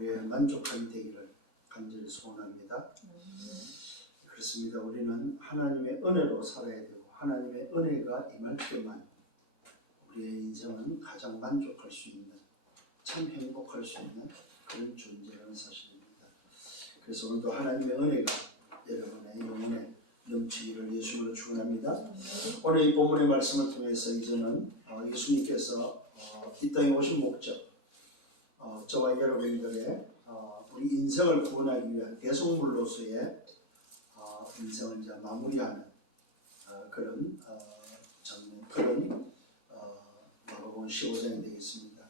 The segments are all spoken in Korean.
우리의 만족함이 되기를 간절히 소원합니다. 그렇습니다. 우리는 하나님의 은혜로 살아야 되고 하나님의 은혜가 임할 때만 우리의 인생은 가장 만족할 수 있는, 참 행복할 수 있는 그런 존재라는 사실입니다. 그래서 오늘도 하나님의 은혜가 여러분의 영혼에 넘치기를 예수님으로 축원합니다. 오늘 이 본문의 말씀을 통해서 이제는 예수님께서 이 땅에 오신 목적, 저와 여러분들의 우리 인생을 구원하기 위한 대속물로서의 인생을 이제 마무리하는 그런 장면, 그런 마가복음 15장이 되겠습니다.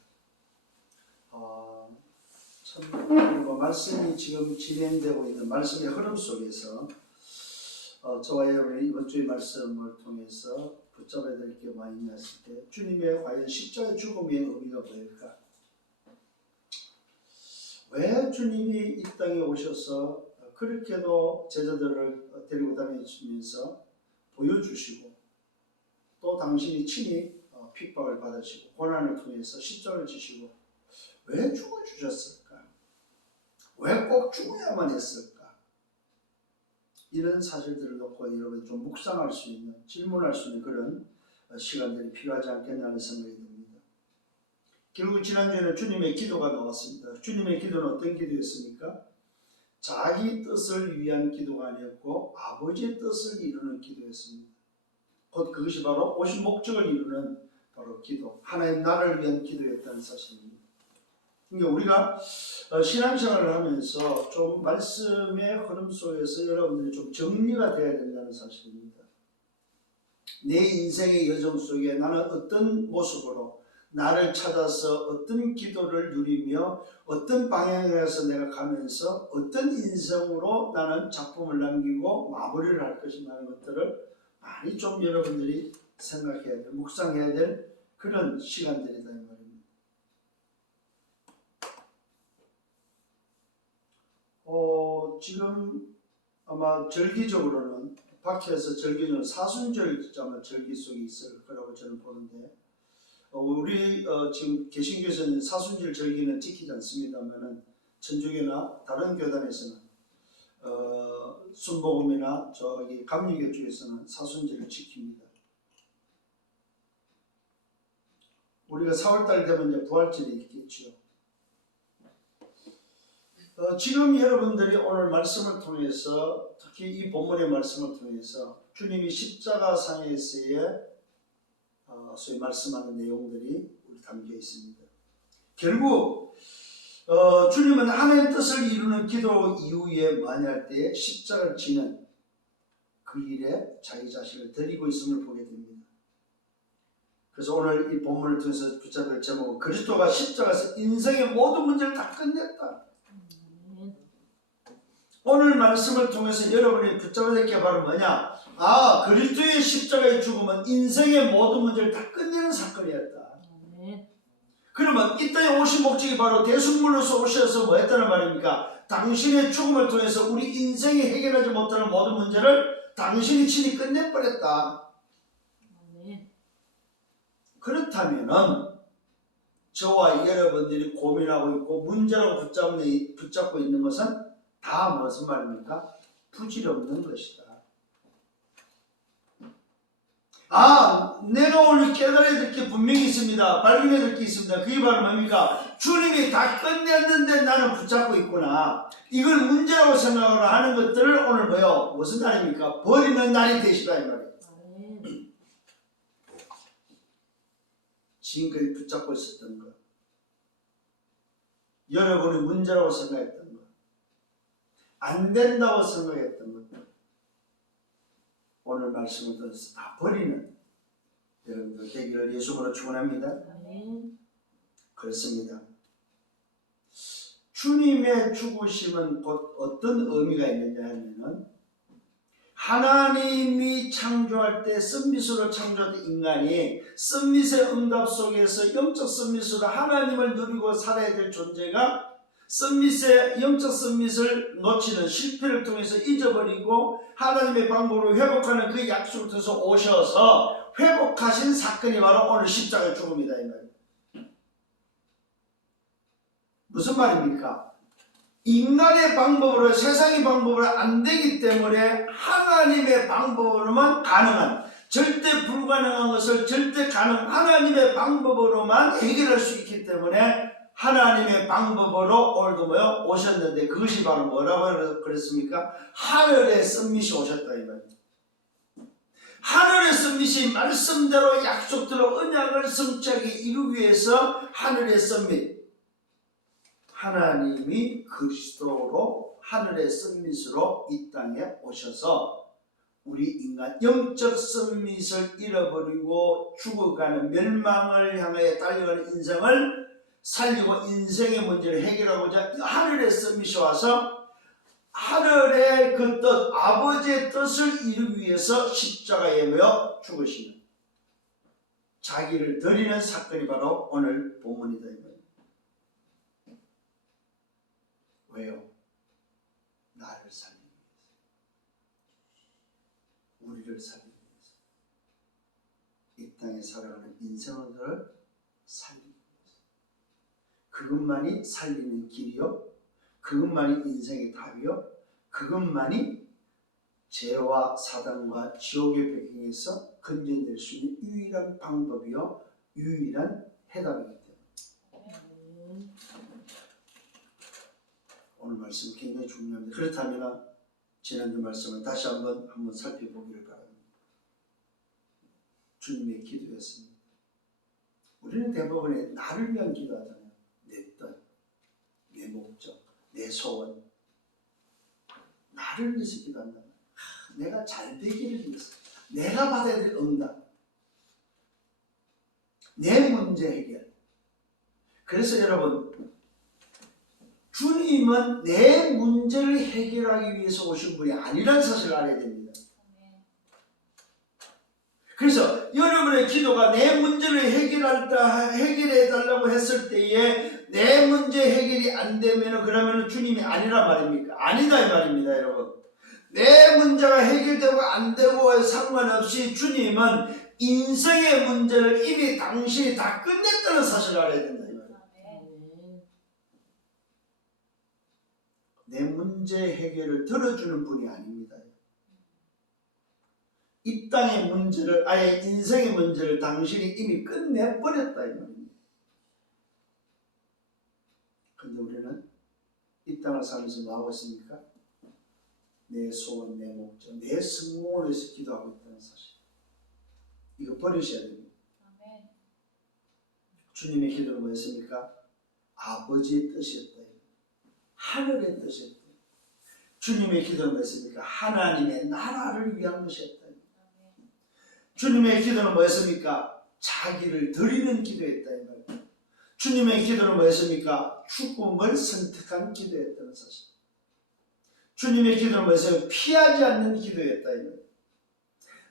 참 말씀이 지금 진행되고 있는 말씀의 흐름 속에서 저와 여러분이 이번 주의 말씀을 통해서 붙잡아야 될 게 많이 있었을 때 주님의 과연 십자가의 죽음의 의미가 뭘까? 왜 주님이 이 땅에 오셔서 그렇게도 제자들을 데리고 다니시면서 보여주시고 또 당신이 친히 핍박을 받으시고 고난을 통해서 십자가를 지시고 왜 죽어주셨을까? 왜 꼭 죽어야만 했을까? 이런 사실들을 놓고 여러분이 좀 묵상할 수 있는, 질문할 수 있는 그런 시간들이 필요하지 않겠나 하는 생각이 듭니다. 결국 지난주에는 주님의 기도가 나왔습니다. 주님의 기도는 어떤 기도였습니까? 자기 뜻을 위한 기도가 아니었고 아버지의 뜻을 이루는 기도였습니다. 곧 그것이 바로 오신 목적을 이루는 바로 기도, 하나님 나라를 위한 기도였다는 사실입니다. 그러니까 우리가 신앙생활을 하면서 좀 말씀의 흐름 속에서 여러분들이 좀 정리가 되어야 된다는 사실입니다. 내 인생의 여정 속에 나는 어떤 모습으로 나를 찾아서 어떤 기도를 누리며 어떤 방향에서 내가 가면서 어떤 인생으로 나는 작품을 남기고 마무리를 할 것인가 하는 것들을 많이 좀 여러분들이 생각해야 될, 묵상해야 될 그런 시간들이다 이 말입니다. 지금 아마 절기적으로는 밖에서 절기는 사순절 아마 절기 속에 있을 거라고 저는 보는데 우리 지금 개신교에서는 사순절 절기는 지키지 않습니다만은 천주교나 다른 교단에서는 순복음이나 저기 감리교 쪽에서는 사순절을 지킵니다. 우리가 4월달 되면 이제 부활절이 있겠죠. 지금 여러분들이 오늘 말씀을 통해서 특히 이 본문의 말씀을 통해서 주님이 십자가상에서의 소위 말씀하는 내용들이 우리 담겨 있습니다. 결국 주님은 하나님의 뜻을 이루는 기도 이후에 많이 할 때 십자가를 지는 그 일에 자기 자신을 드리고 있음을 보게 됩니다. 그래서 오늘 이 본문을 통해서 붙잡을 제목은 그리스도가 십자가에서 인생의 모든 문제를 다 끝냈다. 오늘 말씀을 통해서 여러분이 붙잡아야 될 게 바로 뭐냐? 그리스도의 십자가의 죽음은 인생의 모든 문제를 다 끝내는 사건이었다. 그러면 이 땅에 오신 목적이 바로 대속물로서 오셔서 뭐 했다는 말입니까? 당신의 죽음을 통해서 우리 인생이 해결하지 못하는 모든 문제를 당신이 친히 끝내버렸다. 그렇다면은 저와 여러분들이 고민하고 있고 문제라고 붙잡고 있는 것은 다 무슨 말입니까? 부질없는 것이다. 내가 오늘 깨달아야 될 게 분명히 있습니다. 발견해야 될 게 있습니다. 그게 바로 뭡니까? 주님이 다 끝냈는데 나는 붙잡고 있구나. 이걸 문제라고 생각을 하는 것들을 오늘 뭐요? 무슨 날입니까? 버리는 날이 되시다 이 말이에요. 지금까지 붙잡고 있었던 것, 여러분이 문제라고 생각했던 것, 안 된다고 생각했던 것들, 오늘 말씀을 통해서 다 버리는 여러분들 되기를 예수님으로 축원합니다. 그렇습니다. 주님의 죽으심은 곧 어떤 의미가 있느냐 하면은 하나님이 창조할 때 썸밋으로 창조된 인간이 썸밋의 응답 속에서 영적 썸밋으로 하나님을 누리고 살아야 될 존재가 썸밋의 영적 썸밋을 놓치는 실패를 통해서 잊어버리고 하나님의 방법으로 회복하는 그 약속을 통해서 오셔서 회복하신 사건이 바로 오늘 십자가의 죽음이다 이 말이에요. 무슨 말입니까? 인간의 방법으로, 세상의 방법으로 안 되기 때문에 하나님의 방법으로만 가능한, 절대 불가능한 것을 절대 가능, 하나님의 방법으로만 해결할 수 있기 때문에 하나님의 방법으로 오늘도 뭐요? 오셨는데, 그것이 바로 뭐라고 그랬습니까? 하늘의 썸밋이 오셨다 이 말이에요. 하늘의 썸밋이 말씀대로 약속대로 언약을 성취하게 이루기 위해서 하늘의 썸밋, 하나님이 그리스도로 하늘의 썸밋으로 이 땅에 오셔서 우리 인간 영적 썸밋을 잃어버리고 죽어가는 멸망을 향해 달려가는 인생을 살리고 인생의 문제를 해결하고자 하늘의 썸밋이 와서 하늘의 그 뜻, 아버지의 뜻을 이루기 위해서 십자가에 매어 죽으시는, 자기를 드리는 사건이 바로 오늘 본문이다. 왜요? 나를 살리기 위해서, 우리를 살리기 위해서, 이 땅에 살아가는 인생을 살리기 위해서. 그것만이 살리는 길이요, 그것만이 인생의 답이요, 그것만이 죄와 사단과 지옥의 배경에서 건져낼 수 있는 유일한 방법이요, 유일한 해답이기 때문에 오늘 말씀 굉장히 중요합니다. 그렇다면 지난주 말씀을 다시 한번 살펴보기를 바랍니다. 주님의 기도였습니다. 우리는 대부분 나를 위한 기도하잖아요. 내 뜻, 내 목적, 내 소원, 나를 위해서 기도한다. 내가 잘 되기를 위해서, 내가 받아야 될 응답, 내 문제 해결. 그래서 여러분, 주님은 내 문제를 해결하기 위해서 오신 분이 아니라는 사실을 알아야 됩니다. 그래서 여러분의 기도가 내 문제를 해결해달라고 했을 때에 내 문제 해결이 안 되면 그러면 주님이 아니란 말입니까? 아니다 이 말입니다, 여러분. 내 문제가 해결되고 안 되고 상관없이 주님은 인생의 문제를 이미 당신이 다 끝냈다는 사실을 알아야 된다 이 말이에요. 내 문제 해결을 들어주는 분이 아닙니다. 이 땅의 문제를, 아예 인생의 문제를 당신이 이미 끝내버렸다 이 말입니다. 근데 우리는 이 땅을 살면서 뭐 하고 있습니까? 내 소원, 내 목적, 내 성공을 위해서 기도하고 있다는 사실, 이거 버리셔야 됩니다. 주님의 기도는 뭐였습니까? 아버지의 뜻이었다. 하늘의 뜻이었다. 주님의 기도는 뭐였습니까? 하나님의 나라를 위한 것이었다. 주님의 기도는 뭐였습니까? 자기를 드리는 기도였다. 주님의 기도는 뭐였습니까? 죽음을 선택한 기도였다는 사실. 주님의 기도는 뭐였어요? 피하지 않는 기도였다.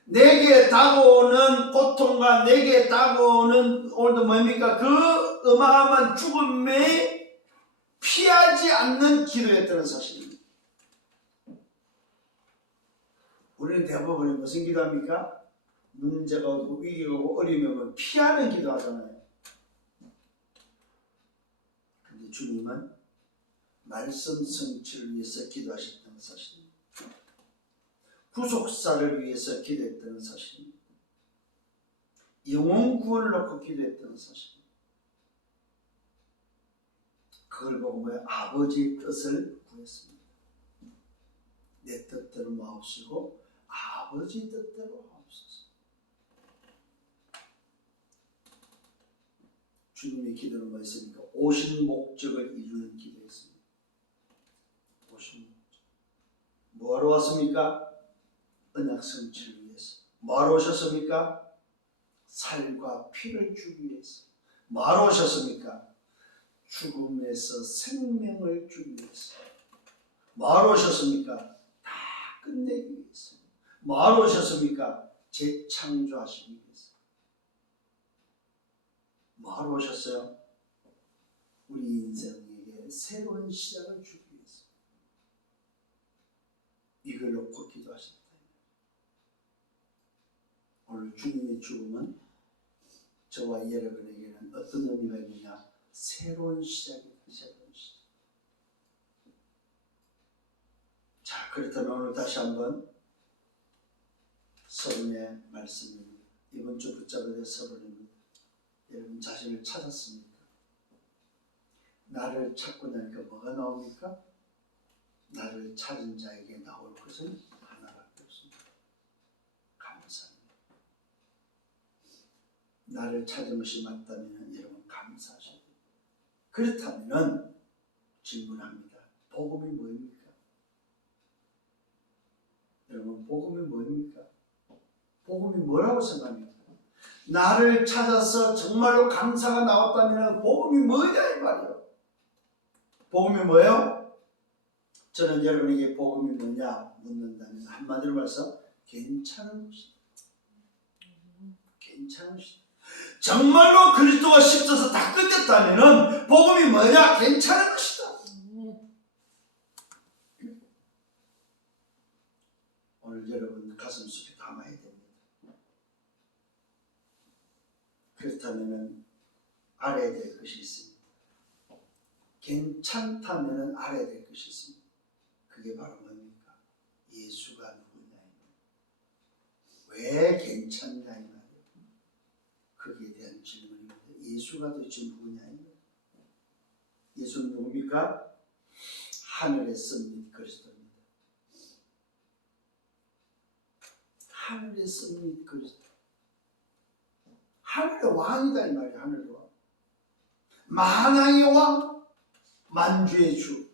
내게 다가오는 고통과 내게 다가오는 오늘도 뭡니까? 그 어마어마한 죽음에 피하지 않는 기도였다는 사실입니다. 우리는 대부분 무슨 기도합니까? 문제가 오고 위기가 오고 어려움이 오면 피하는 기도하잖아요. 근데 주님은 말씀 성취를 위해서 기도하셨다는 사실입니다. 구속사를 위해서 기도했다는 사실입니다. 영혼 구원을 놓고 기도했다는 사실입니다. 그걸 보고 뭐야? 아버지의 뜻을 구했습니다. 내 뜻대로 마옵시고 아버지 뜻대로 하옵소서. 주님의 기도는 뭐였습니까? 오신 목적을 이루는 기도였습니다. 오신 목적. 뭐하러 왔습니까? 언약 성취를 위해서. 뭐하러 오셨습니까? 살과 피를 주기 위해서. 뭐하러 오셨습니까? 죽음에서 생명을 주기 위해서. 뭐하러 오셨습니까? 다 끝내기 위해서. 뭐하러 오셨습니까? 재창조하시기 위해서. 뭐하러 오셨어요? 우리 인생에게 새로운 시작을 주기 위해서. 이걸 놓고 기도하셨다. 오늘 주님의 죽음은 저와 여러분에게는 어떤 의미가 있느냐? 새로운 시작이다. 새로운 시작. 그렇다면 오늘 다시 한번 서론의 말씀입니다. 이번 주 붙잡아야 될 서론입니다. 여러분 자신을 찾았습니까? 나를 찾고 나니까 뭐가 나옵니까? 나를 찾은 자에게 나올 것은 하나밖에 없습니다. 감사합니다. 나를 찾은 것이 맞다면 여러분 감사하셔야 됩니다. 그렇다면 질문합니다. 복음이 뭐입니까? 여러분 복음이 뭐입니까? 복음이 뭐라고 생각합니까? 나를 찾아서 정말로 감사가 나왔다면 복음이 뭐냐 이 말이에요. 복음이 뭐예요? 저는 여러분에게 복음이 뭐냐 묻는다면 한마디로 말해서 괜찮은 것이다. 괜찮은 것이다. 정말로 그리스도가 십자서 다 끝냈다면 복음이 뭐냐? 괜찮은 것이다. 오늘 여러분 가슴속에 담아야 됩니다. 그렇다면 알아야 될 것이 있습니다. 괜찮다면 알아야 될 것이 있습니다. 그게 바로 뭡니까? 예수가 누구냐? 왜 괜찮냐 이 말이에요. 거기에 대한 질문입니다. 예수가 도대체 누구냐? 예수는 누굽니까? 하늘의 섭리 그리스도입니다. 하늘의 섭리 그리스도. 하늘의 왕이다 이 말이에요. 하늘의 왕. 만왕의 왕, 만주의 주.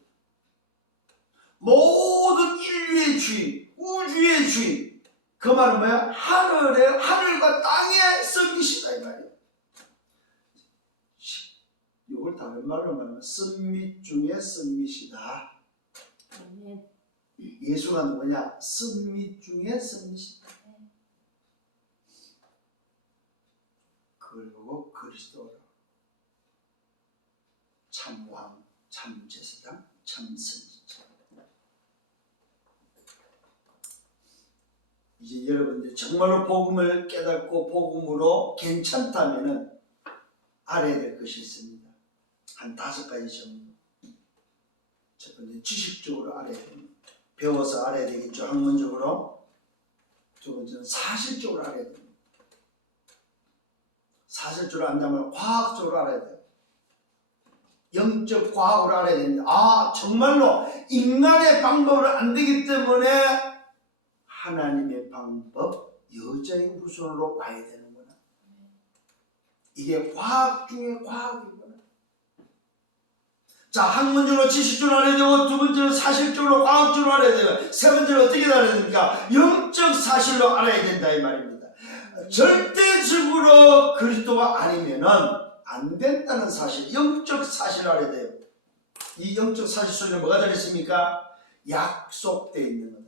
모든 인류의 주인, 우주의 주인. 그 말은 뭐야? 하늘과 땅의 섭리시다 이 말이에요. 이걸 다른 말로 말하면 섭리 중에 섭리시다. 예수가 누구냐? 섭리 중에 섭리시다. 그걸 보고 그리스도라. 참왕, 참제사장, 참선지자. 이제 여러분들 정말로 복음을 깨닫고 복음으로 괜찮다면 알아야 될 것이 있습니다. 한 5가지 정도. 첫 번째 지식적으로 알아야 됩니다. 배워서 알아야 되겠죠. 학문적으로. 두 번째는 사실적으로 알아야 됩니다. 사실적으로 안다면 과학적으로 알아야 돼요. 영적 과학으로 알아야 됩니다. 아 정말로 인간의 방법으로 안 되기 때문에 하나님의 방법, 여자의 후손으로 와야 되는구나. 이게 과학 중에 과학이구나. 자, 학문적으로 지식적으로 알아야 되고, 두 번째로 사실적으로 과학적으로 알아야 되고, 세 번째로 어떻게 알아야 됩니까? 영적 사실로 알아야 된다 이 말입니다. 절대적으로 그리스도가 아니면은 안 된다는 사실, 영적 사실을 알아야 돼요. 이 영적 사실 속에 뭐가 들어있습니까? 약속되어 있는 거다.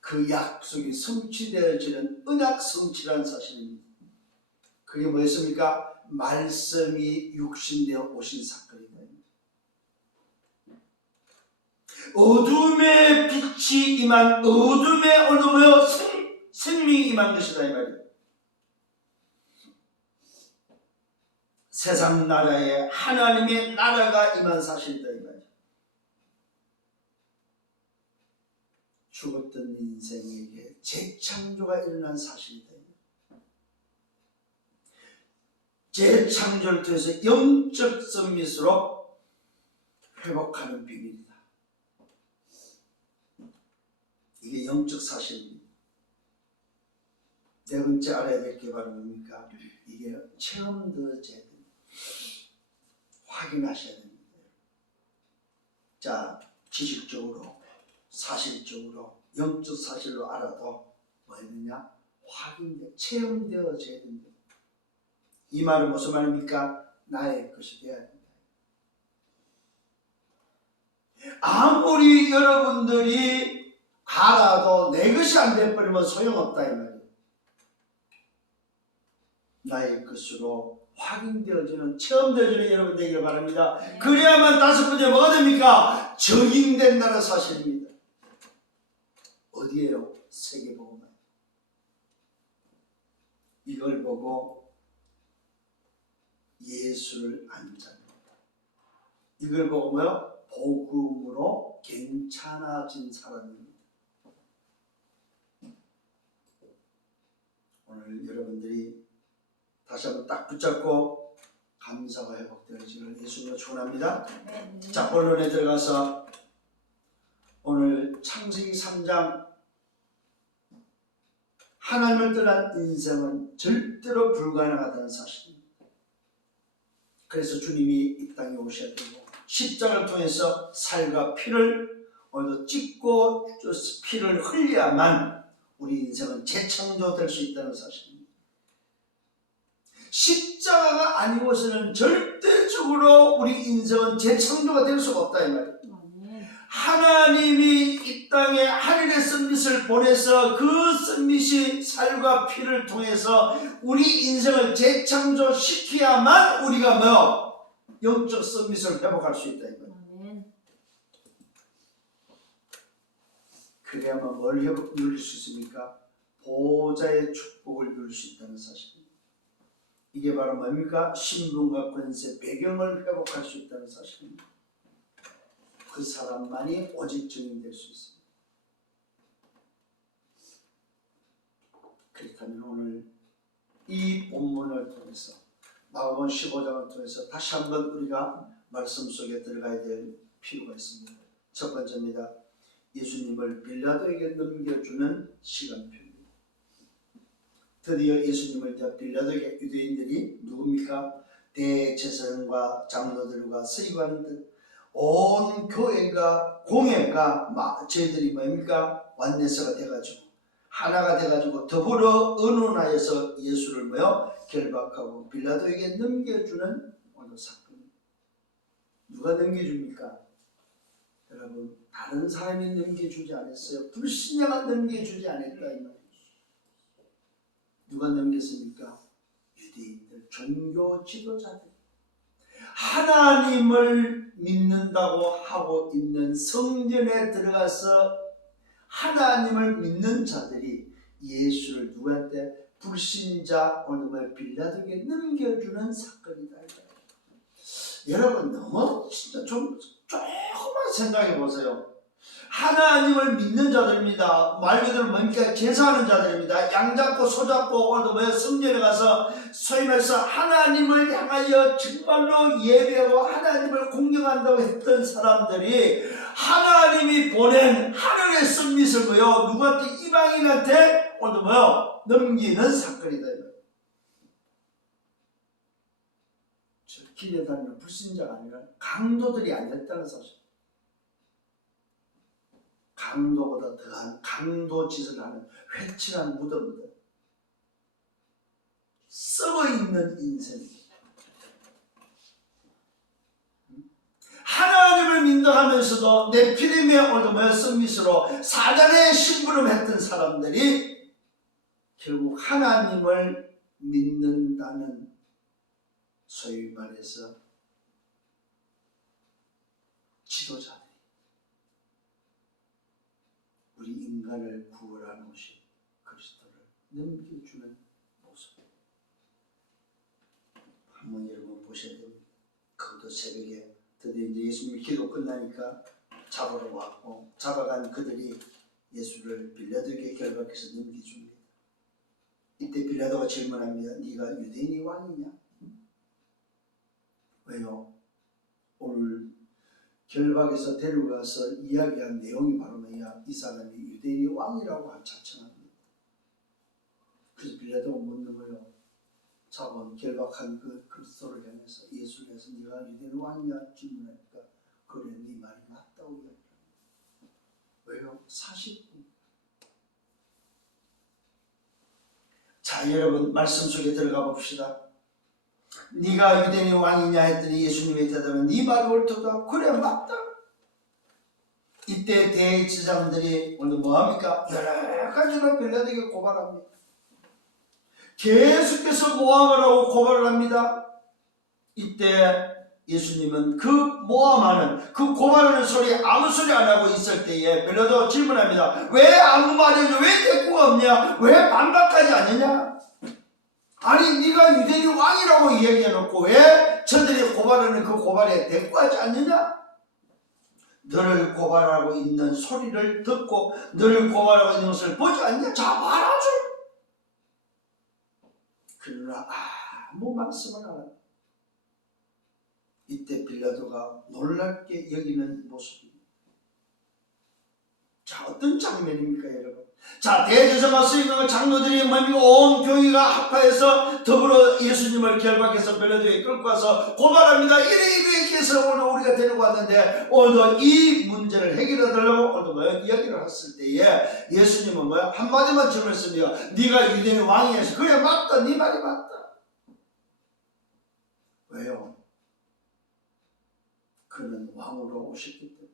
그 약속이 성취되어지는 언약 성취라는 사실입니다. 그게 뭐였습니까? 말씀이 육신되어 오신 사건이다. 어둠의 빛이 임한 어둠의 어둠에 생명이 임한 것이다 이 말이에요. 세상 나라에 하나님의 나라가 임한 사실이다 이 말이에요. 죽었던 인생에게 재창조가 일어난 사실이다. 재창조를 통해서 영적 서밋으로 회복하는 비밀이다. 이게 영적 사실입니다. 네 번째 알아야 될 게 바로 뭡니까? 이게 체험되어져야 됩니다. 확인하셔야 됩니다. 자, 지식적으로, 사실적으로, 영적 사실로 알아도 뭐 했느냐? 체험되어져야 됩니다. 이 말은 무슨 말입니까? 나의 것이 되어야 된다. 아무리 여러분들이 알아도 내 것이 안 돼버리면 소용없다 이 말이에요. 나의 것으로 확인되어지는, 체험되어지는 여러분 되기를 바랍니다. 그래야만 5번째 뭐가 됩니까? 적용된다는 사실입니다. 어디에요? 세계복음화. 이걸 보고 예수를 안 잡니다. 이걸 보고 뭐요? 복음으로 괜찮아진 사람입니다. 오늘 여러분들이 다시 한번 딱 붙잡고 감사가 회복되어지기를 예수님으로 축원합니다. 자, 본론에 들어가서 오늘 창세기 3장 하나님을 떠난 인생은 절대로 불가능하다는 사실입니다. 그래서 주님이 이 땅에 오셔야 되고 십자가를 통해서 살과 피를 오늘도 찢고 피를 흘려야만 우리 인생은 재창조될 수 있다는 사실입니다. 십자가가 아니고서는 절대적으로 우리 인생은 재창조가 될 수가 없다 이 말이에요. 하나님이 이 땅에 하늘의 썬밋을 보내서 그 썬밋이 살과 피를 통해서 우리 인생을 재창조시켜야만 우리가 영적 썬밋을 회복할 수 있다 이거예요. 그래야만 뭘 누릴 수 있습니까? 보호자의 축복을 누릴 수 있다는 사실입니다. 이게 바로 뭡니까? 신분과 권세, 배경을 회복할 수 있다는 사실입니다. 그 사람만이 오직 증인될 수 있습니다. 그렇다면 오늘 이 본문을 통해서 마가복음 15장을 통해서 다시 한번 우리가 말씀 속에 들어가야 될 필요가 있습니다. 첫 번째입니다. 예수님을 빌라도에게 넘겨주는 시간표입니다. 드디어 예수님을 빌라도에게 유대인들이 누굽니까? 대제사장과 장로들과 서기관들 온 교회가 공회가 저희들이 뭡니까? 완내서가 돼가지고 하나가 돼가지고 더불어 의논하여서 예수를 결박하고 빌라도에게 넘겨주는 오늘 사건입니다. 누가 넘겨줍니까? 여러분 다른 사람이 넘겨주지 않았어요. 불신자가 넘겨주지 않았다 이 말이에요. 누가 넘겼습니까? 유대인들, 종교 지도자들. 하나님을 믿는다고 하고 있는 성전에 들어가서 하나님을 믿는 자들이 예수를 누구한테? 불신자 오늘 빌라도에게 넘겨주는 사건이다. 여러분 너무 진짜 조금만 생각해 보세요. 하나님을 믿는 자들입니다. 말 그대로 뭡니까? 제사하는 자들입니다. 양 잡고 소 잡고 오늘도 성전에 가서 소위 말해서 하나님을 향하여 정말로 예배하고 하나님을 공경한다고 했던 사람들이 하나님이 보낸 하늘의 썬밋을 누구한테? 이방인한테 오늘도 넘기는 사건이다. 길에 다니는 불신자가 아니라 강도들이 아니었다는 사실. 강도보다 더한 강도 짓을 하는 회칠한 무덤들, 썩어있는 인생. 하나님을 믿는다면서도 네피림의 오늘도 썬밋으로 사단의 심부름했던 사람들이 결국 하나님을 믿는다는 소위 말해서 지도자, 우리 인간을 구원하는 것이 그리스도를 넘겨주는 모습. 한번 여러분 보셔야 됩니다. 그것도 새벽에 드디어 이제 예수님이 기도 끝나니까 잡으러 왔고 잡아간 그들이 예수를 빌라도에게 결박해서 넘겨줍니다. 이때 빌라도가 질문합니다. 네가 유대인이 왕이냐? 왜요? 오늘 결박에서 데려가서 이야기한 내용이 바로 뭐냐? 이 사람이 유대인의 왕이라고 자청합니다. 그래서 빌라도가 묻는 거예요. 잡은 결박한 그 그리스도를 향해서 예수를 해서 네가 유대인의 왕이냐 질문하니까 그래 네 말이 맞다고 이야기합니다. 왜요? 40분. 자 여러분 말씀 속에 들어가 봅시다. 네가 유대인의 왕이냐 했더니 예수님이 대답하면 네 말이 옳도다. 그래 맞다. 이때 대제사장들이 오늘 뭐합니까? 여러 가지로 빌라도에게 고발합니다. 계속해서 모함을 하고 고발을 합니다. 이때 예수님은 그 모함하는 그 고발하는 소리 아무 소리 안 하고 있을 때에 빌라도 질문합니다. 왜 아무 말이 없냐? 왜 대꾸가 없냐? 왜 반박하지 않느냐? 아니 네가 유대인 왕이라고 이야기해놓고 왜 저들이 고발하는 그 고발에 대꾸하지 않느냐? 너를 고발하고 있는 소리를 듣고 너를 고발하고 있는 것을 보지 않냐? 자, 말하죠. 그러나 아무 말씀을 안 합니다. 이때 빌라도가 놀랍게 여기는 모습입니다. 자, 어떤 장면입니까, 여러분? 자, 대제사장 서기관과 장로들이 뭡니까? 온 교회가 합하여서 더불어 예수님을 결박해서 빌라도에게 끌고 와서 고발합니다. 이렇게 해서 오늘 우리가 데리고 왔는데 오늘 이 문제를 해결해 달라고 오늘 이야기를 했을 때에 예수님은 한마디만 질문했습니다. 네가 유대인의 왕이어서 그래, 맞다, 네 말이 맞다. 왜요? 그는 왕으로 오셨기 때문에.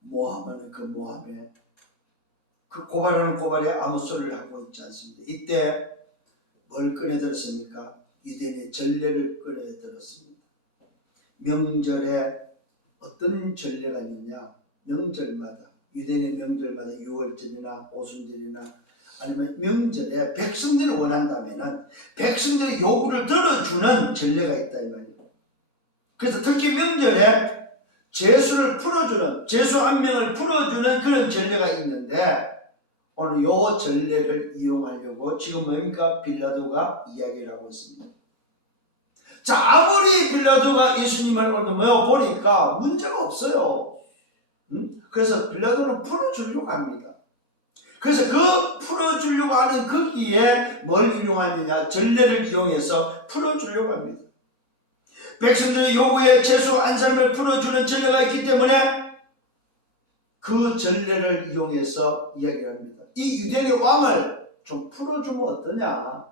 모함은 그 모함에 그 고발하는 고발에 아무 소리를 하고 있지 않습니다. 이때 뭘 꺼내들었습니까? 유대인의 전례를 꺼내들었습니다. 명절에 어떤 전례가 있느냐? 명절마다 유대인의 명절마다 6월절이나 오순절이나 아니면 명절에 백성들이 원한다면은 백성들의 요구를 들어주는 전례가 있다 이 말이에요. 그래서 특히 명절에 죄수를 풀어주는, 죄수 한 명을 풀어주는 그런 전례가 있는데 오늘 요 전례를 이용하려고 지금 뭡니까? 빌라도가 이야기를 하고 있습니다. 자, 아무리 빌라도가 예수님을 오늘 보니까 문제가 없어요. 그래서 빌라도는 풀어주려고 합니다. 그래서 그 풀어주려고 하는 거기에 뭘 이용하느냐? 전례를 이용해서 풀어주려고 합니다. 백성들의 요구에 죄수 한 사람을 풀어주는 전례가 있기 때문에 그 전례를 이용해서 이야기를 합니다. 이 유대인의 왕을 좀 풀어주면 어떠냐?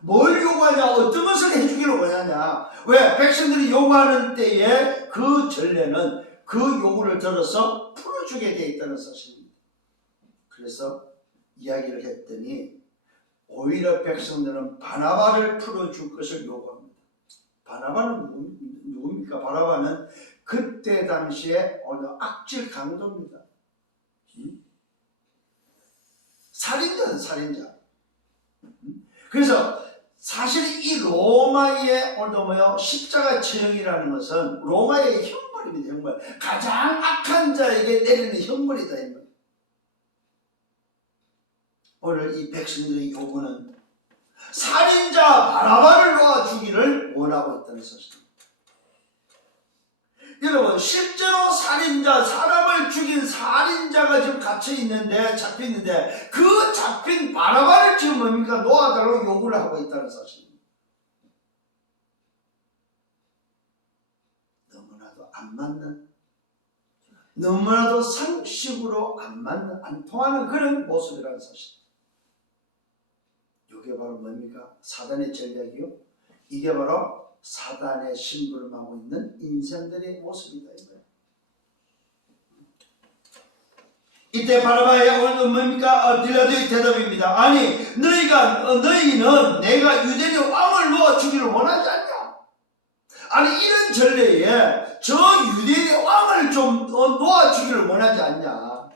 뭘 요구하냐? 어떤 것을 해주기를 원하냐? 왜? 백성들이 요구하는 때에 그 전례는 그 요구를 들어서 풀어주게 되어 있다는 사실입니다. 그래서 이야기를 했더니 오히려 백성들은 바나바를 풀어줄 것을 요구합니다. 바나바는 누굽니까? 바나바는 그때 당시에 어느 악질 강도입니다. 살인자는 살인자. 그래서 사실 이 로마의 오늘 십자가 처형이라는 것은 로마의 형벌입니다. 형벌. 가장 악한 자에게 내리는 형벌이다. 오늘 이 백성들의 요구는 살인자 바나바를 놓아주기를 원하고 있다는 사실입니다. 여러분, 실제로 살인자, 사람을 죽인 살인자가 지금 갇혀있는데, 잡혀있는데, 그 잡힌 바나바를 지금 뭡니까? 놓아달라고 요구를 하고 있다는 사실입니다. 너무나도 안 맞는, 너무나도 상식으로 안 맞는, 안 통하는 그런 모습이라는 사실입니다. 이게 바로 뭡니까? 사단의 전략이요. 이게 바로 사단의 심부름하고 있는 인생들의 모습이다. 이때 바나바의 오늘 뭡니까? 빌라도의 대답입니다. 아니, 너희는 내가 유대인의 왕을 놓아주기를 원하지 않냐? 아니, 이런 전례에 저 유대인의 왕을 좀 놓아주기를 원하지 않냐?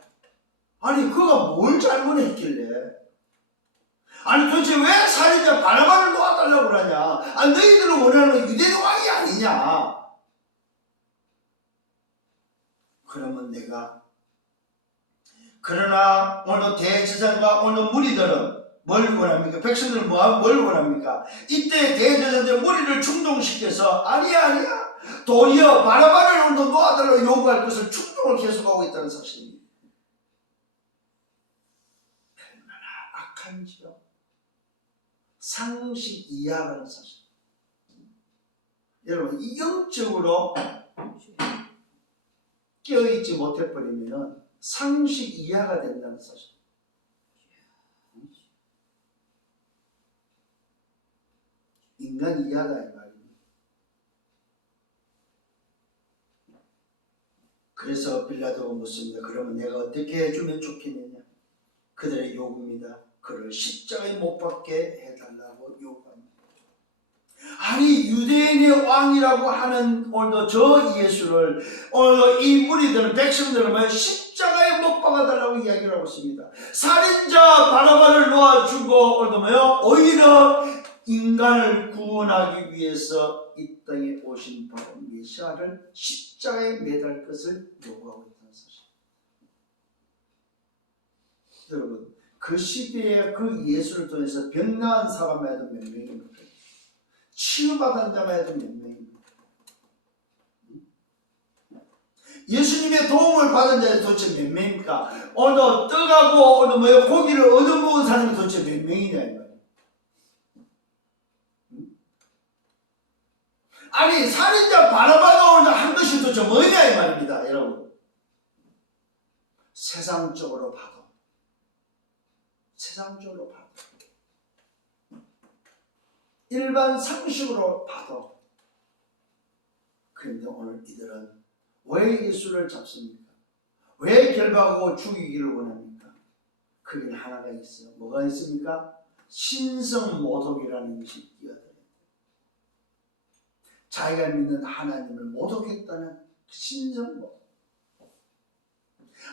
아니, 그가 뭘 잘못했길래? 아니, 도대체 왜 살인자 바나바를 놓아달라고 그러냐? 아니, 너희들은 원하는 유대인 왕이 아니냐? 그러면 그러나 오늘 대제사장과 오늘 무리들은 뭘 원합니까? 백성들은 뭘 원합니까? 이때 대제사장들 무리를 충동시켜서 아니야 도리어 바나바를 오늘 놓아달라고 요구할 것을 충동을 계속하고 있다는 사실입니다. 얼마나 악한지요. 상식 이하라는 사실. 여러분, 이 영적으로 깨어있지 못해버리면 상식 이하가 된다는 사실. 인간 이하다 이 말입니다. 그래서 빌라도가 묻습니다. 그러면 내가 어떻게 해주면 좋겠느냐? 그들의 요구입니다. 그를 십자가에 못 박게 해달라고 요구합니다. 아니, 유대인의 왕이라고 하는 오늘도 저 예수를 오늘 이 무리들은 백성들은 십자가에 못 박아달라고 이야기를 하고 있습니다. 살인자 바나바를 놓아주고 오늘도 오히려 인간을 구원하기 위해서 이 땅에 오신 바로 메시아를 십자가에 매달 것을 요구하고 있다는 사실. 여러분, 그 시대에 그 예수를 통해서 병나은 사람만 해도 몇 명입니까? 치유받은 자만 해도 몇 명입니까? 예수님의 도움을 받은 자는 도대체 몇 명입니까? 오늘 떡하고 오늘 고기를 얻어먹은 사람이 도대체 몇 명이냐 이 말이에요. 아니 살인자 바나바가 오늘 한 것이 도대체 뭐냐 이 말입니다. 여러분, 세상적으로 봐도 일반 상식으로 봐도, 그런데 오늘 이들은 왜 예수를 잡습니까? 왜 결박하고 죽이기를 원합니까? 그게 하나가 있어요. 뭐가 있습니까? 신성모독이라는 것이 뛰어들어요. 자기가 믿는 하나님을 모독했다는 신성모독.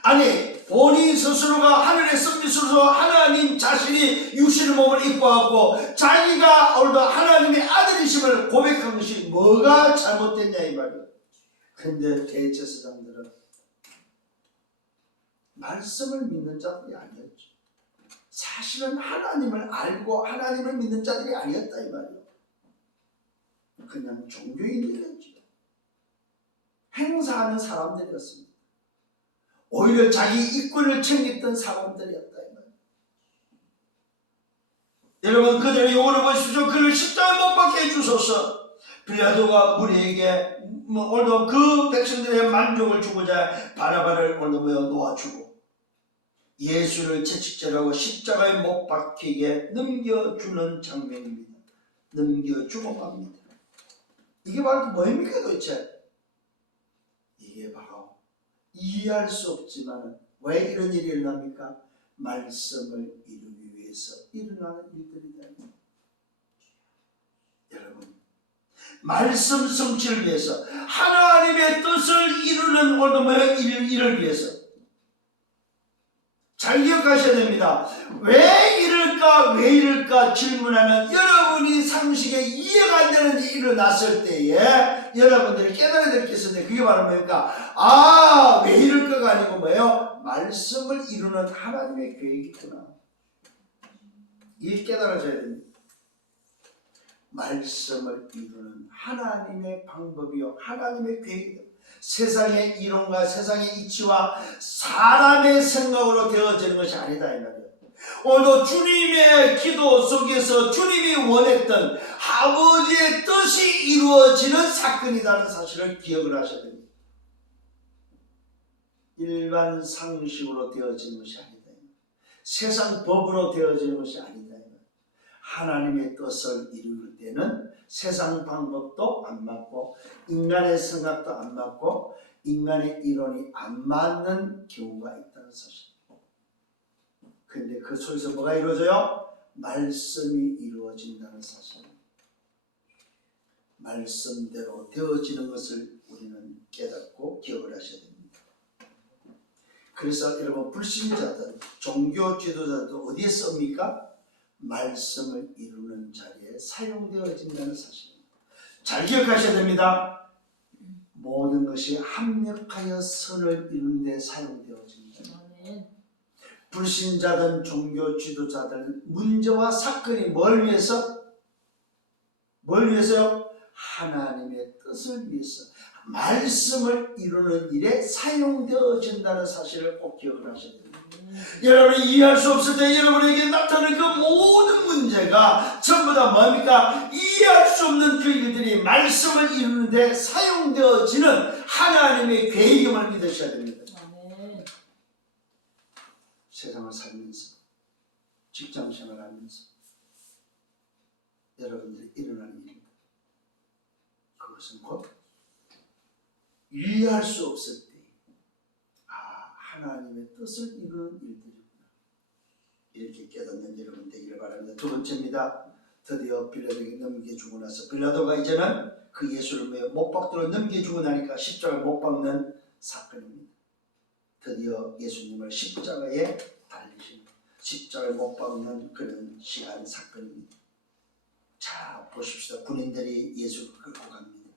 아니 본인 스스로가 하늘의 선비스로서 하나님 자신이 육신의 몸을 입고 왔고 자기가 오늘도 하나님의 아들이심을 고백한 것이 뭐가 잘못됐냐 이 말이에요. 그런데 대제사장들은 말씀을 믿는 자들이 아니었죠. 사실은 하나님을 알고 하나님을 믿는 자들이 아니었다 이 말이에요. 그냥 종교인들이었죠. 행사하는 사람들이었습니다. 오히려 자기 이권을 챙겼던 사람들이었다 이 말이에요. 여러분, 그들의 요구를 보십시오. 그를 십자가에 못 박게 해주소서. 빌라도가 무리에게 오늘도 그 백성들의 만족을 주고자 바나바를 오늘 놓아주고 예수를 채찍질하고 십자가에 못 박히게 넘겨주는 장면입니다. 넘겨주고 갑니다. 이게 바로 뭐입니까 도대체? 이게 바로 이해할 수 없지만 왜 이런 일이 일어납니까? 말씀을 이루기 위해서 일어나는 일들이다. 여러분, 말씀 성취를 위해서 하나님의 뜻을 이루는 오늘 일을 위해서 잘 기억하셔야 됩니다. 왜 이럴까 질문하는 여러분이 상식에 이해가 안 되는 일이 일어났을 때에 여러분들이 깨달아야 될 게 있었는데 그게 바로 뭡니까? 왜 이럴까가 아니고 뭐예요? 말씀을 이루는 하나님의 계획이 있구나. 이게 깨달아져야 됩니다. 말씀을 이루는 하나님의 방법이요 하나님의 계획이다. 세상의 이론과 세상의 이치와 사람의 생각으로 되어지는 것이 아니다 이 말이에요. 오늘도 주님의 기도 속에서 주님이 원했던 아버지의 뜻이 이루어지는 사건이라는 사실을 기억을 하셔야 됩니다. 일반 상식으로 되어지는 것이 아니다. 세상 법으로 되어지는 것이 아니다. 하나님의 뜻을 이룰 때는 세상 방법도 안 맞고 인간의 생각도 안 맞고 인간의 이론이 안 맞는 경우가 있다는 사실. 그런데 그 속에서 뭐가 이루어져요? 말씀이 이루어진다는 사실. 말씀대로 되어지는 것을 우리는 깨닫고 기억을 하셔야 됩니다. 그래서 여러분, 불신자들, 종교 지도자들도 어디에 씁니까? 말씀을 이루는 자리에 사용되어진다는 사실입니다. 잘 기억하셔야 됩니다. 모든 것이 합력하여 선을 이루는 데 사용되어진다. 불신자든 종교 지도자든 문제와 사건이 뭘 위해서? 뭘 위해서요? 하나님의 뜻을 위해서 말씀을 이루는 일에 사용되어진다는 사실을 꼭 기억을 하셔야 됩니다. 여러분이 이해할 수 없을 때 여러분에게 나타나는 그 모든 문제가 전부 다 뭡니까? 이해할 수 없는 그 일들이 말씀을 이루는 데 사용되어지는 하나님의 계획임을 믿으셔야 됩니다. 세상을 살면서 직장생활을 하면서 여러분들이 일어나는 일, 그것은 곧 이해할 수 없을 때 하나님의 뜻을 이루는 일들이구나. 이렇게 깨닫는 여러분 되기를 바랍니다. 두 번째입니다. 드디어 빌라도에게 넘겨주고 나서 빌라도가 이제는 그 예수를 못 박도록 넘겨주고 나니까 십자가를 못 박는 사건입니다. 드디어 예수님을 십자가에 달리신 십자가를 못 박는 그런 시간 사건입니다. 자, 보십시다. 군인들이 예수를 끌고 갑니다.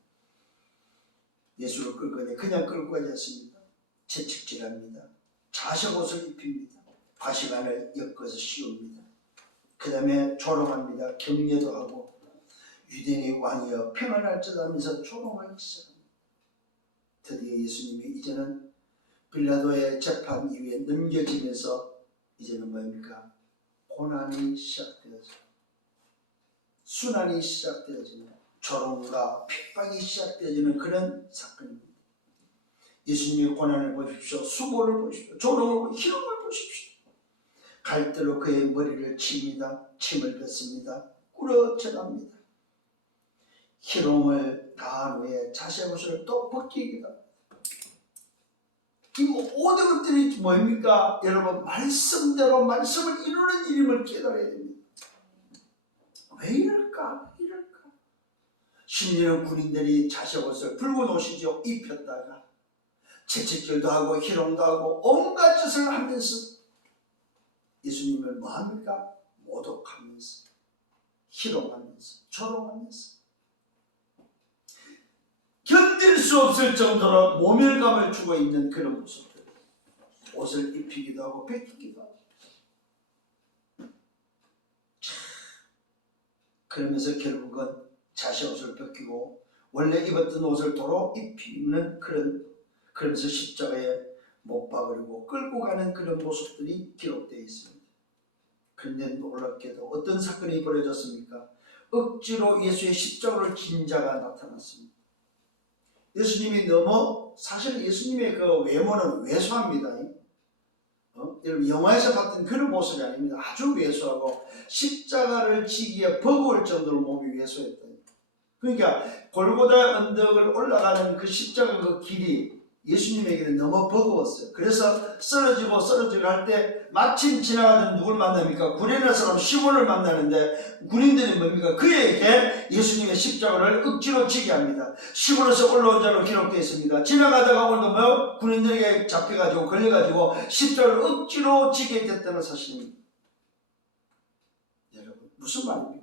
예수를 끌고 그냥 끌고 가지 않습니다. 채찍질합니다. 자색 옷을 입힙니다. 과시관을 엮어서 씌웁니다. 그 다음에 조롱합니다. 격려도 하고 유대인의 왕이여 평안할 듯 하면서 조롱하기 시작합니다. 드디어 예수님이 이제는 빌라도의 재판 이후에 넘겨지면서 이제는 뭡니까? 고난이 시작되어져 순환이 시작되어지는 조롱과 핍박이 시작되어지는 그런 사건입니다. 예수님의 고난을 보십시오. 수모를 보십시오. 조롱을 보십시오. 희롱을 보십시오. 갈대로 그의 머리를 칩니다. 침을 뱉습니다. 꾸려쳐납니다. 희롱을 당한 후에 자신의 옷을 또 벗기기도 합니다. 이 모든 것들이 뭡니까? 여러분, 말씀대로 말씀을 이루는 일임을 깨달아야 됩니다. 왜 이럴까? 심리는 군인들이 자색 옷을 붉은 옷이죠 입혔다가 채찍질도 하고 희롱도 하고 온갖 짓을 하면서 예수님을 뭐합니까? 모독하면서 희롱하면서 조롱하면서 견딜 수 없을 정도로 모멸감을 주고 있는 그런 모습들. 옷을 입히기도 하고 벗기기도 하고. 그러면서 결국은 자신의 옷을 벗기고 원래 입었던 옷을 도로 입히는 그러면서 십자가에 못 박으려고 끌고 가는 그런 모습들이 기록되어 있습니다. 그런데 놀랍게도 어떤 사건이 벌어졌습니까? 억지로 예수의 십자가를 진 자가 나타났습니다. 예수님이 사실 예수님의 그 외모는 왜소합니다. 여러분 영화에서 봤던 그런 모습이 아닙니다. 아주 왜소하고 십자가를 지기에 버거울 정도로 몸이 왜소했다. 그러니까 골고다 언덕을 올라가는 그 십자가 그 길이 예수님에게는 너무 버거웠어요. 그래서 쓰러지고 할 때 마침 지나가던 누굴 만납니까? 구레네 사람 시몬을 만나는데 군인들이 뭡니까? 그에게 예수님의 십자가를 억지로 지게 합니다. 시몬에서 올라온 자로 기록되어 있습니다. 지나가다가 오늘 군인들에게 잡혀가지고 걸려가지고 십자가를 억지로 지게 됐다는 사실입니다. 여러분 무슨 말입니까?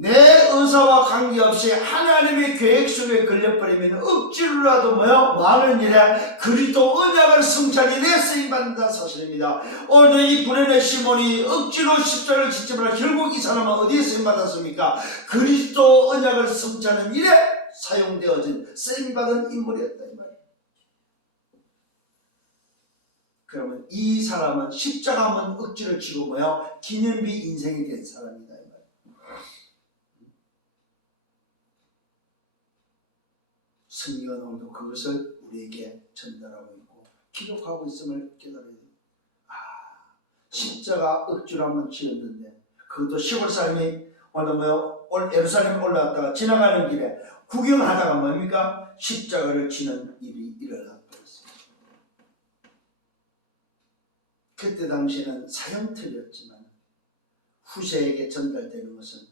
내 의사와 관계없이 하나님의 계획 속에 걸려버리면 억지로라도 많은 일에 그리스도 언약을 성취하기 위해 쓰임받는다는 사실입니다. 오늘 이 구레네 시몬이 억지로 십자가를 짓지만 결국 이 사람은 어디에 쓰임받았습니까? 그리스도 언약을 성취하는 일에 사용되어진 쓰임받은 인물이었다 이 말이에요. 그러면 이 사람은 십자가만 억지로 지고 기념비 인생이 된 사람이다. 성경은 오늘도 그것을 우리에게 전달하고 있고 기록하고 있음을 깨달아야 됩니다. 십자가 억지로 한번 지었는데 그것도 시골 사람이 오늘 예루살렘에 올라왔다가 지나가는 길에 구경하다가 뭡니까? 십자가를 지는 일이 일어났습니다. 그때 당시에는 사형틀이었지만 후세에게 전달되는 것은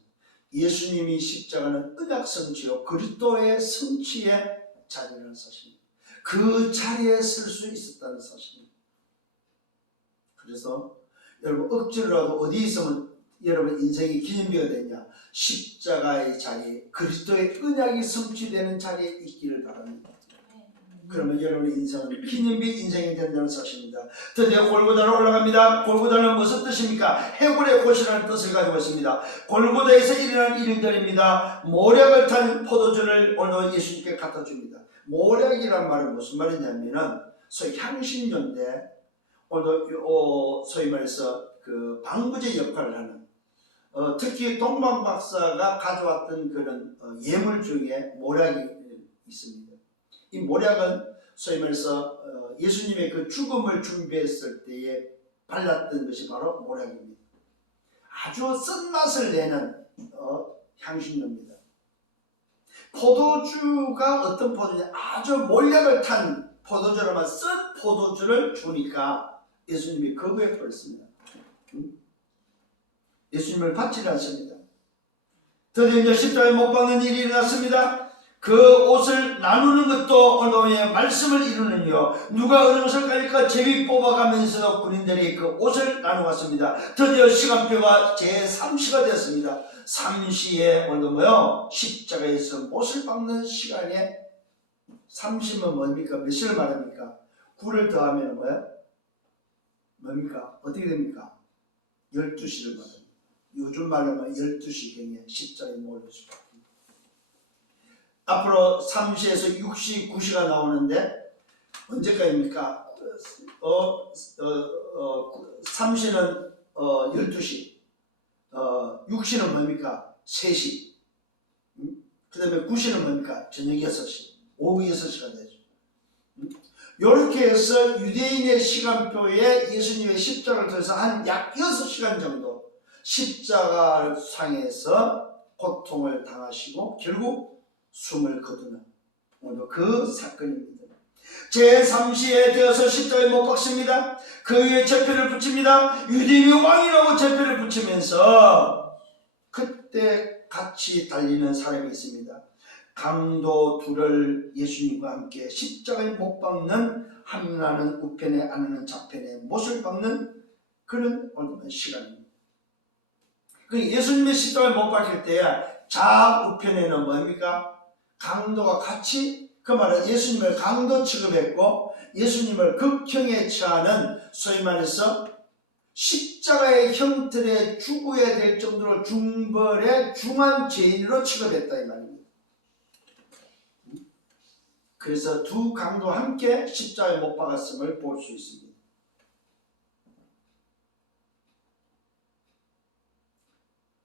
예수님이 십자가는 언약 성취요 그리스도의 성취의 자리라는 사실입니다. 그 자리에 쓸 수 있었다는 사실입니다. 그래서 여러분 억지로라도 어디 있으면 여러분 인생이 기념비가 되냐? 십자가의 자리, 그리스도의 언약이 성취되는 자리에 있기를 바랍니다. 그러면 여러분의 인생은 기념비 인생이 된다는 사실입니다. 드디어 골고다로 올라갑니다. 골고다는 무슨 뜻입니까? 해골의 곳이라는 뜻을 가지고 있습니다. 골고다에서 일어난 일들입니다. 모략을 탄 포도주를 오늘 예수님께 갖다 줍니다. 모략이란 말은 무슨 말이냐면은 소위 향신료인데 오늘 소위 말해서 그 방부제 역할을 하는 특히 동방 박사가 가져왔던 그런 예물 중에 모략이 있습니다. 이 모략은 소위 말해서 예수님의 그 죽음을 준비했을 때에 발랐던 것이 바로 모략입니다. 아주 쓴맛을 내는 향신료입니다. 포도주가 어떤 포도냐? 아주 몰약을 탄 포도주라면 쓴 포도주를 주니까 예수님이 거부해 버렸습니다. 예수님을 받지 않습니다. 드디어 이제 십자가에 못 박는 일이 일어났습니다. 그 옷을 나누는 것도 오늘 말씀을 이루는 이유. 누가 어느 옷을 갈까 제비 뽑아가면서 군인들이 그 옷을 나누었습니다. 드디어 시간표가 제3시가 되었습니다. 3시에 오늘 십자가에서 못을 박는 시간에 30은 뭡니까? 몇 시를 말합니까? 9를 더하면 뭡니까? 어떻게 됩니까? 12시를 말합니다. 요즘 말로 하면 12시경에 십자가에 못을 박습니다. 앞으로 3시에서 6시, 9시가 나오는데 언제까지입니까? 3시는 12시, 6시는 뭡니까? 3시, 그 다음에 9시는 뭡니까? 저녁 6시, 오후 6시가 되죠. 이렇게 해서 유대인의 시간표에 예수님의 십자가를 통해서 한 약 6시간 정도 십자가 상에서 고통을 당하시고 결국 숨을 거두는 오늘 그 사건입니다. 제3시에 되어서 십자가에 못 박습니다. 그 위에 제표를 붙입니다. 유대인의 왕이라고 제표를 붙이면서 그때 같이 달리는 사람이 있습니다. 강도 둘을 예수님과 함께 십자가에 못 박는 하나는 우편에 하나는 좌편에 못을 박는 그런 오늘 시간입니다. 그 예수님의 십자가에 못 박힐 때 좌우편에는 뭡니까? 강도가 같이 그 말은 예수님을 강도 취급했고 예수님을 극형에 처하는 소위 말해서 십자가의 형틀에 죽어야 될 정도로 중벌의 중한 죄인으로 취급했다 이 말입니다. 그래서 두 강도 함께 십자가에 못 박았음을 볼 수 있습니다.